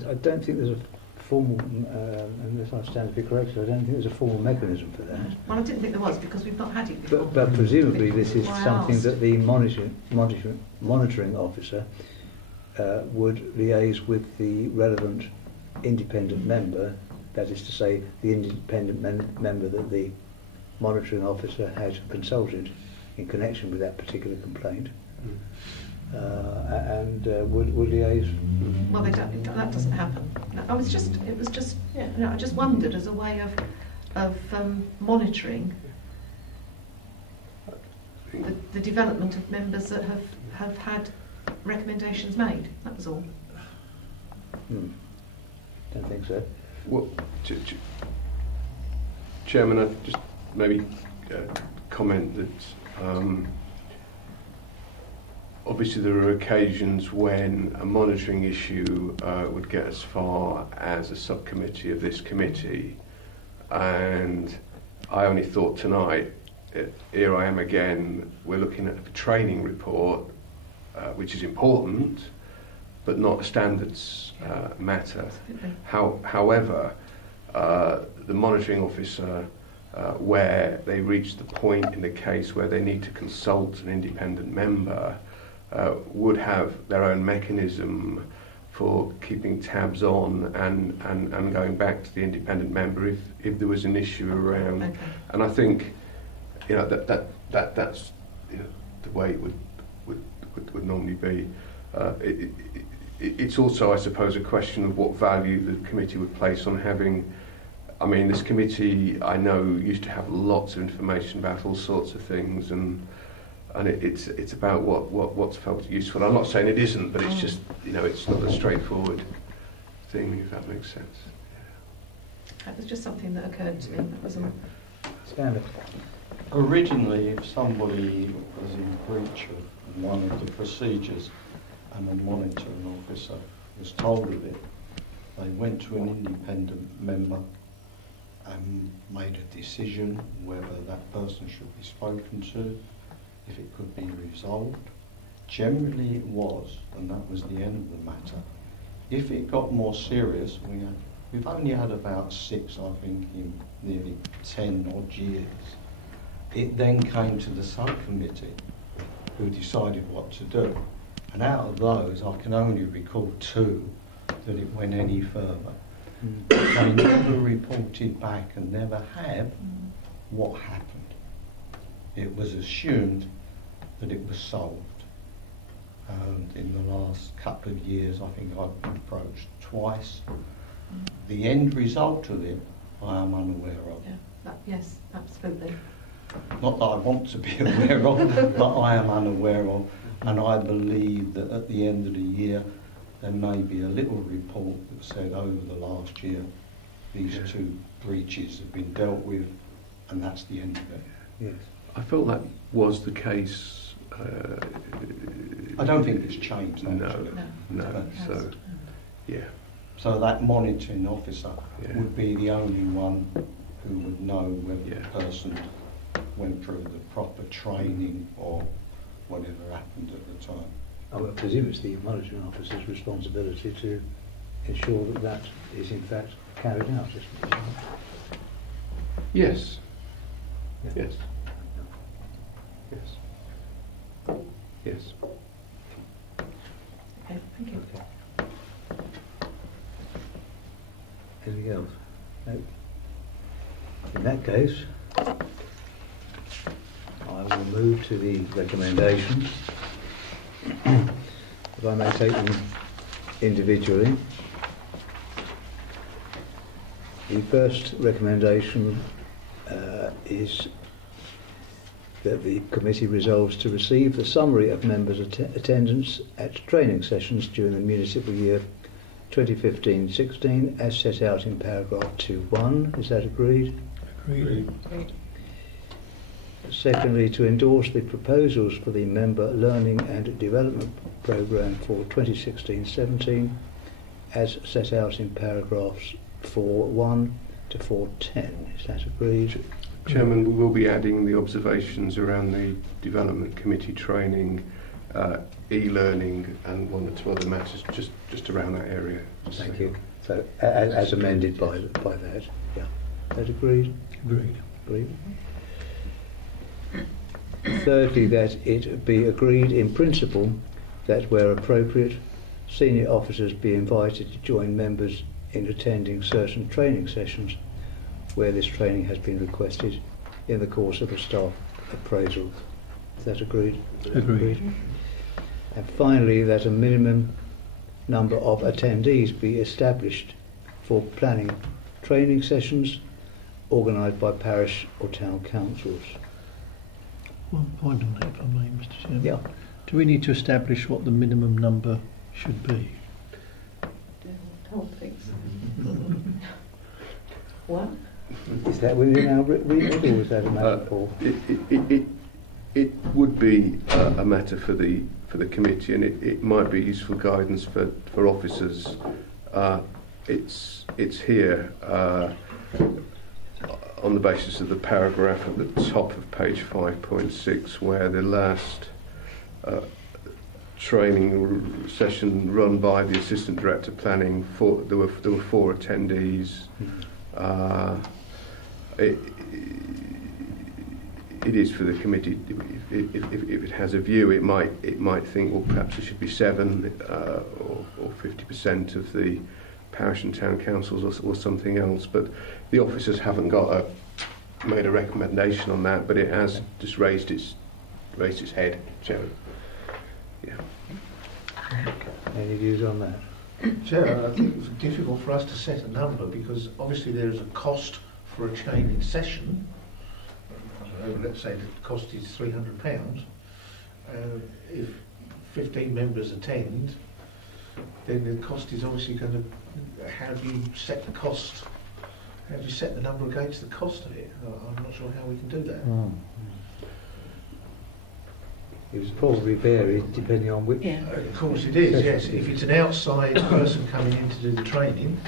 I don't think there's a formal, unless I stand to be corrected, I don't think there's a formal mechanism for that. Well, I didn't think there was because we've not had it before. But presumably this is Why I something asked. that the monitoring officer would liaise with the relevant independent member, that is to say, the independent member that the monitoring officer had consulted in connection with that particular complaint, and would liaise. Well, that doesn't happen. No, it was just, you know, I just wondered as a way of monitoring the development of members that have had recommendations made. That was all. Don't think so. Well, Chairman, I'd just maybe comment that obviously there are occasions when a monitoring issue would get as far as a subcommittee of this committee, and I only thought tonight, here I am again, we're looking at the training report, which is important, but not a standards matter. However, the monitoring officer, where they reach the point in the case where they need to consult an independent member, would have their own mechanism for keeping tabs on and going back to the independent member if there was an issue around. Okay. And I think, you know, that's, you know, the way it would normally be. It's also, I suppose, a question of what value the committee would place on having. I mean, this committee, I know, used to have lots of information about all sorts of things, and it's about what's felt useful. I'm not saying it isn't, but it's just, you know, it's not a straightforward thing, if that makes sense. That was just something that occurred to me. That was all. Stanley. Originally, if somebody was in breach of one of the procedures and a monitoring officer was told of it, they went to an independent member and made a decision whether that person should be spoken to, if it could be resolved. Generally it was, and that was the end of the matter. If it got more serious, we've only had about 6, I think, in nearly 10 odd years. It then came to the subcommittee who decided what to do. And out of those, I can only recall 2 that it went any further. They never reported back and never have what happened. It was assumed that it was solved. And in the last couple of years, I think I've been approached twice. The end result of it, I am unaware of. Yeah. Yes, absolutely. Not that I want to be aware of, but I am unaware of. And I believe that at the end of the year, there may be a little report that said over the last year, these 2 breaches have been dealt with, and that's the end of it. Yes. I felt that was the case. I don't think it's changed, No, actually. no. So, yeah. So that monitoring officer Yeah. would be the only one who would know whether Yeah. the person went through the proper training or whatever happened at the time. I would presume it's the monitoring officer's responsibility to ensure that that is in fact carried out, isn't it? Yes. Yeah. Yes. Yes. Yes. Okay, thank you. Okay. Anything else? No. In that case, I will move to the recommendations. If I may take them individually. The first recommendation is that the committee resolves to receive the summary of members' attendance at training sessions during the municipal year 2015-16 as set out in paragraph 2.1. Is that agreed? Agreed. Secondly, to endorse the proposals for the Member Learning and Development Programme for 2016-17 as set out in paragraphs 4.1 to 4.10. Is that agreed? Chairman, we will be adding the observations around the development committee training, e-learning, and one or two other matters just around that area. Thank you. So, as amended by that, yeah. That agreed? Agreed. Agreed. Thirdly, that it be agreed in principle that where appropriate, senior officers be invited to join members in attending certain training sessions where this training has been requested in the course of a staff appraisal. Is that agreed? Agreed. And finally, that a minimum number of attendees be established for planning training sessions organised by parish or town councils. One point on that, if I may, Mr. Chairman. Yeah. Do we need to establish what the minimum number should be? Don't think so. What? Is that within our remit, or is that a matter for? It would be a matter for the committee, and it might be useful guidance for officers. It's here on the basis of the paragraph at the top of page 5.6, where the last training session run by the assistant director planning, there were 4 attendees. It is for the committee. If it has a view, it might think, well, perhaps it should be 7 or 50% of the parish and town councils or something else. But the officers haven't made a recommendation on that, but it has just raised its head, Chairman. Yeah. Any views on that? Chair, I think it's difficult for us to set a number because obviously there is a cost for a training session. I don't know, let's say the cost is £300. If 15 members attend, then the cost is obviously going to. How do you set the cost? How do you set the number against the cost of it? I'm not sure how we can do that. It was probably varied depending on which. Yeah. Of course it is, yes. If it's an outside person coming in to do the training,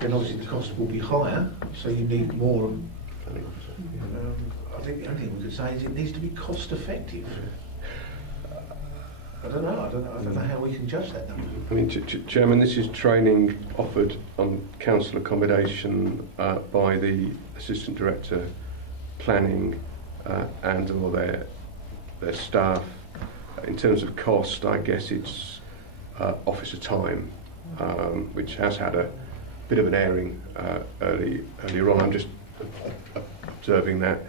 then obviously the cost will be higher, so you need more. I think the only thing we could say is it needs to be cost effective. I don't know how we can judge that number. I mean, Chairman, this is training offered on council accommodation by the assistant director planning and all their staff. In terms of cost, I guess it's officer time, which has had a bit of an airing earlier on. I'm just observing that.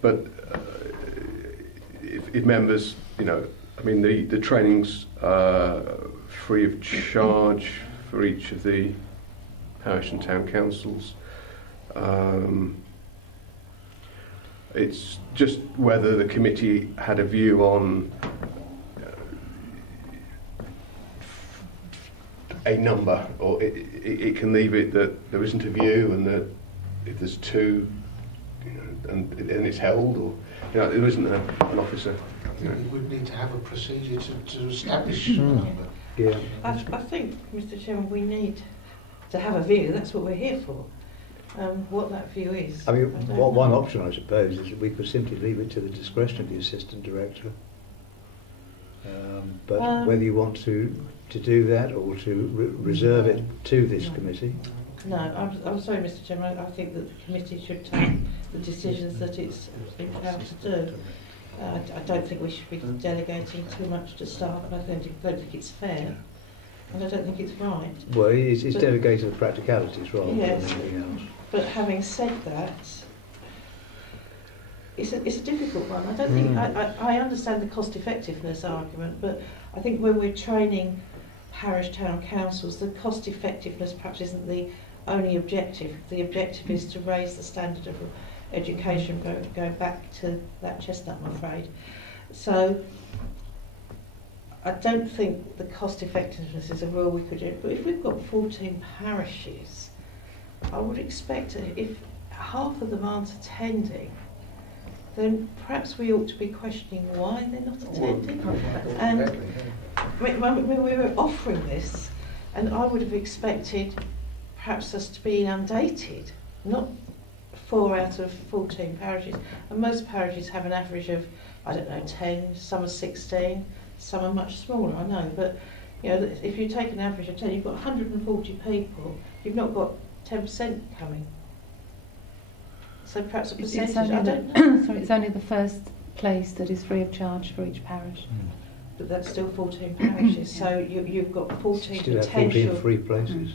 But if members, I mean, the training's free of charge for each of the parish and town councils. It's just whether the committee had a view on a number, or it can leave it that there isn't a view, and that if there's 2, and it's held, or there isn't an officer. I think we would need to have a procedure to establish a number. Yeah. I think, Mr. Chairman, we need to have a view. That's what we're here for. What that view is. I mean, don't one know. option, I suppose, is that we could simply leave it to the discretion of the assistant director. But whether you want to do that or to reserve it to this committee. No, I'm sorry, Mr. Chairman. I think that the committee should take the decisions that it's empowered to do. I don't think we should be delegating too much to staff. I don't think it's fair, and I don't think it's right. Well, it's But- delegated the practicalities rather Yes. than anything else. But having said that, it's a difficult one. I don't think I understand the cost effectiveness argument, but I think when we're training parish town councils, the cost effectiveness perhaps isn't the only objective. The objective is to raise the standard of education, going back to that chestnut, I'm afraid. So I don't think the cost effectiveness is a rule we could do. But if we've got 14 parishes, I would expect if half of them aren't attending, then perhaps we ought to be questioning why they're not attending. And when we were offering this, and I would have expected perhaps us to be inundated, not 4 out of 14 parishes, and most parishes have an average of, I don't know, 10, some are 16, some are much smaller, I know, but you know, if you take an average of 10, you've got 140 people, you've not got 10% coming. So perhaps a percentage, I don't know. Sorry, it's only the first place that is free of charge for each parish. But that's still 14 parishes, so you've got 14 Still have potential 14 free places.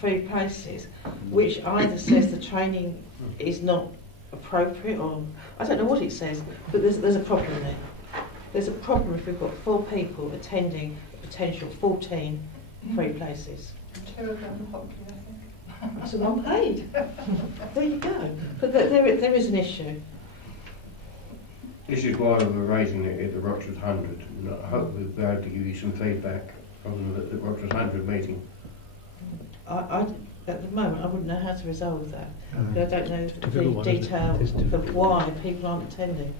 free places, which either says the training is not appropriate, or I don't know what it says, but there's a problem there. There's a problem if we've got 4 people attending potential 14 free places. 2 of them are Hockley, I think. So unpaid. There you go. But there is an issue. This is why we're raising it at the Rochford 100, and I hope we'll be able to give you some feedback from the Rochford 100 meeting. At the moment, I wouldn't know how to resolve that. But I don't know difficult the one, detail of why people aren't attending.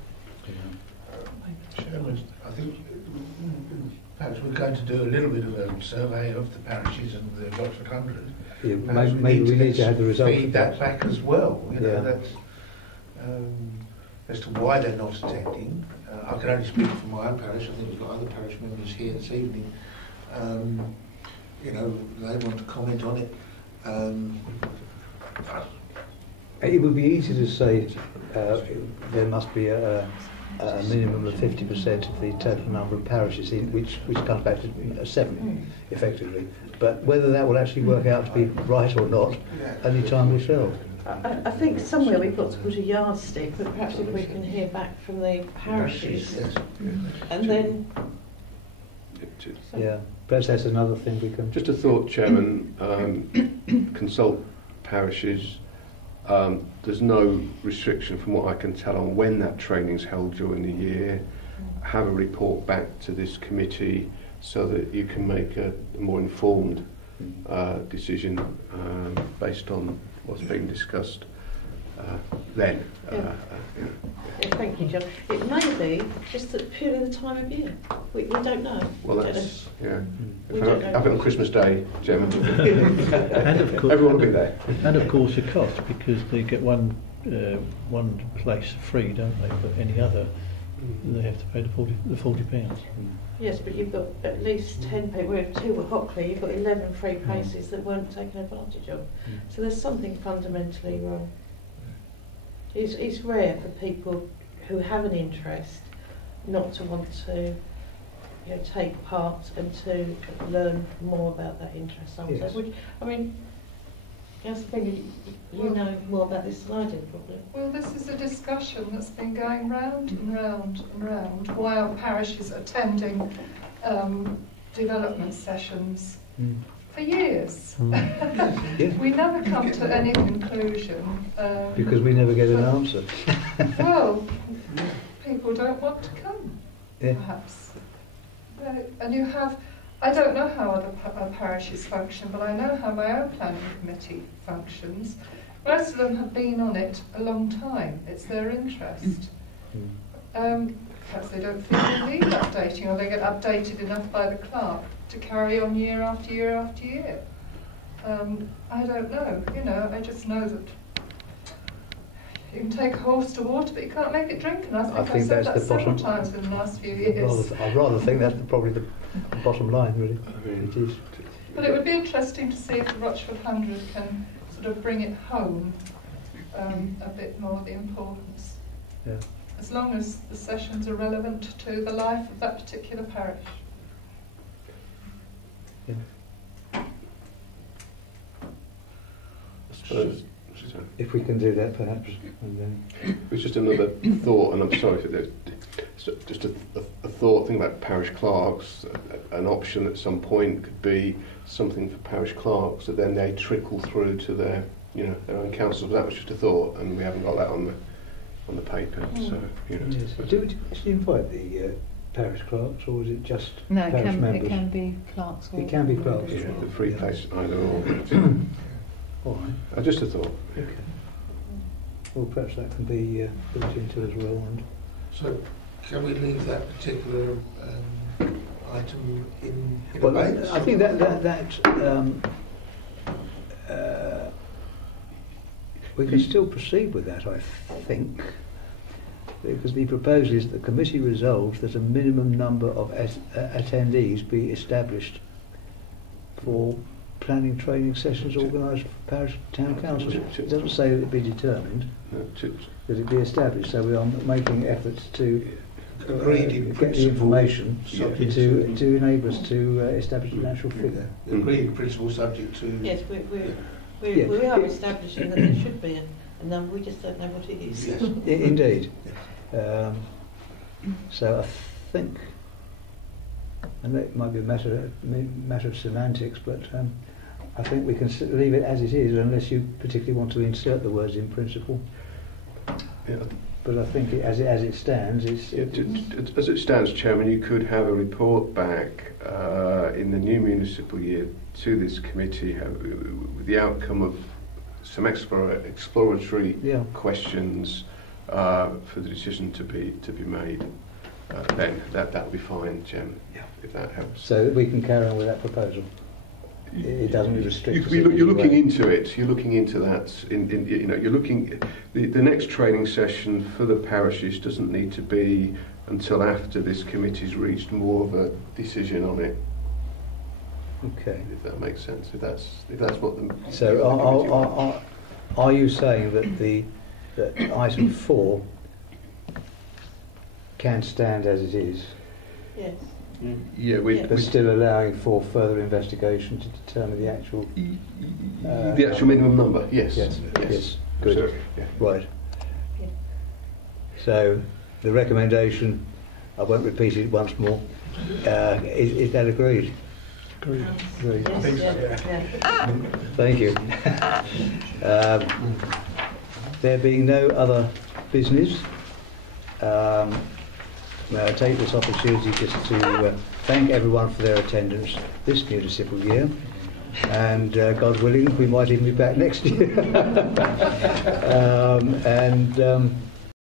Chairman, I think perhaps we're going to do a little bit of a survey of the parishes and the Rochford 100. Yeah, Perhaps maybe we need to have the results feed of that back as well. You know, Yeah. that's as to why they're not attending. I can only speak for my own parish. I think we've got other parish members here this evening. You know, they want to comment on it. It would be easy to say there must be a minimum of 50% of the total number of parishes, which comes back to 7, effectively. But whether that will actually work out to be right or not, only time will tell. I think somewhere we've got to put a yardstick, but perhaps if we can hear back from the parishes, and then... Yeah, perhaps that's another thing we can... Just a thought, Chairman. Consult parishes. There's no restriction from what I can tell on when that training's held during the year. Have a report back to this committee so that you can make a more informed decision based on what's being discussed then. Yeah, thank you, John. It may be just that purely the time of year. We don't know. Well, that's, yeah. We If don't I know. have it on Christmas Day, Chairman, And of course, everyone will be there. and of course a cost, because they get one place free, don't they? But any other, they have to pay the £40. Yes, but you've got at least 10 people. We have 2 at Hockley. You've got 11 free places that weren't taken advantage of. So there's something fundamentally wrong. It's rare for people who have an interest not to want to, you know, take part and to learn more about that interest. Yes. Which, I mean, that's the thing, you know more about this than I do, probably. Well, this is a discussion that's been going round and round and round. Why aren't parishes attending development sessions for years? Yeah. We never come to any conclusion. Because we never get an answer. Well, people don't want to come, Yeah. perhaps. And you have, I don't know how other parishes function, but I know how my own planning committee functions. Most of them have been on it a long time. It's their interest. Perhaps they don't feel they need updating, or they get updated enough by the clerk to carry on year after year after year. I don't know. You know, I just know that you can take a horse to water, but you can't make it drink. And I think I've said that several times in the last few years. I'd rather think that's probably the bottom line, really. It is. But it would be interesting to see if the Rochford 100 can sort of bring it home a bit more, the importance. Yeah. As long as the sessions are relevant to the life of that particular parish. Yeah. I suppose, If we can do that, perhaps. And then it was just another thought, and I'm sorry for this. Just a thought, thing about parish clerks. An option at some point could be something for parish clerks that then they trickle through to their, you know, their own councils. That was just a thought, and we haven't got that on the paper. So, you know. yes. Do we actually invite the parish clerks, or is it just No, it parish can, members? it can be clerks. It can be clerks. Yeah, the free place, either or. All right. Just a thought. Okay. Well, perhaps that can be built into as well. And So, can we leave that particular item in well, abeyance? I think that We can still proceed with that, I think, because the proposal is that the committee resolves that a minimum number of attendees be established for planning training sessions organised for parish town councils. It doesn't say that it be determined, that it be established. So we are making efforts to get the information to enable us to establish an actual figure. Agreed in principle, subject to. Yes, we are establishing that there should be a number, we just don't know what it is. Yes. Indeed. So I think, and it might be a matter of semantics, but I think we can leave it as it is, unless you particularly want to insert the words "in principle." Yeah. But I think as it stands, as it stands, Chairman, you could have a report back in the new municipal year to this committee with the outcome of some exploratory questions for the decision to be made. Then that will be fine, Chairman, if that helps. So that we can carry on with that proposal. It doesn't restrict. You're looking into it. You're looking into that. You're looking. The next training session for the parishes doesn't need to be until after this committee's reached more of a decision on it. Okay. If that makes sense. If that's what the. So are you saying that item 4 can stand as it is? Yes. Yeah, but still allowing for further investigation to determine the actual minimum number. Yes. Yes. Good. So, yeah. Right. Yeah. So the recommendation, I won't repeat it once more. Is that agreed? Agreed. Agreed. Yes, yeah. Thank you. There being no other business, may I take this opportunity just to thank everyone for their attendance this municipal year, and God willing, we might even be back next year.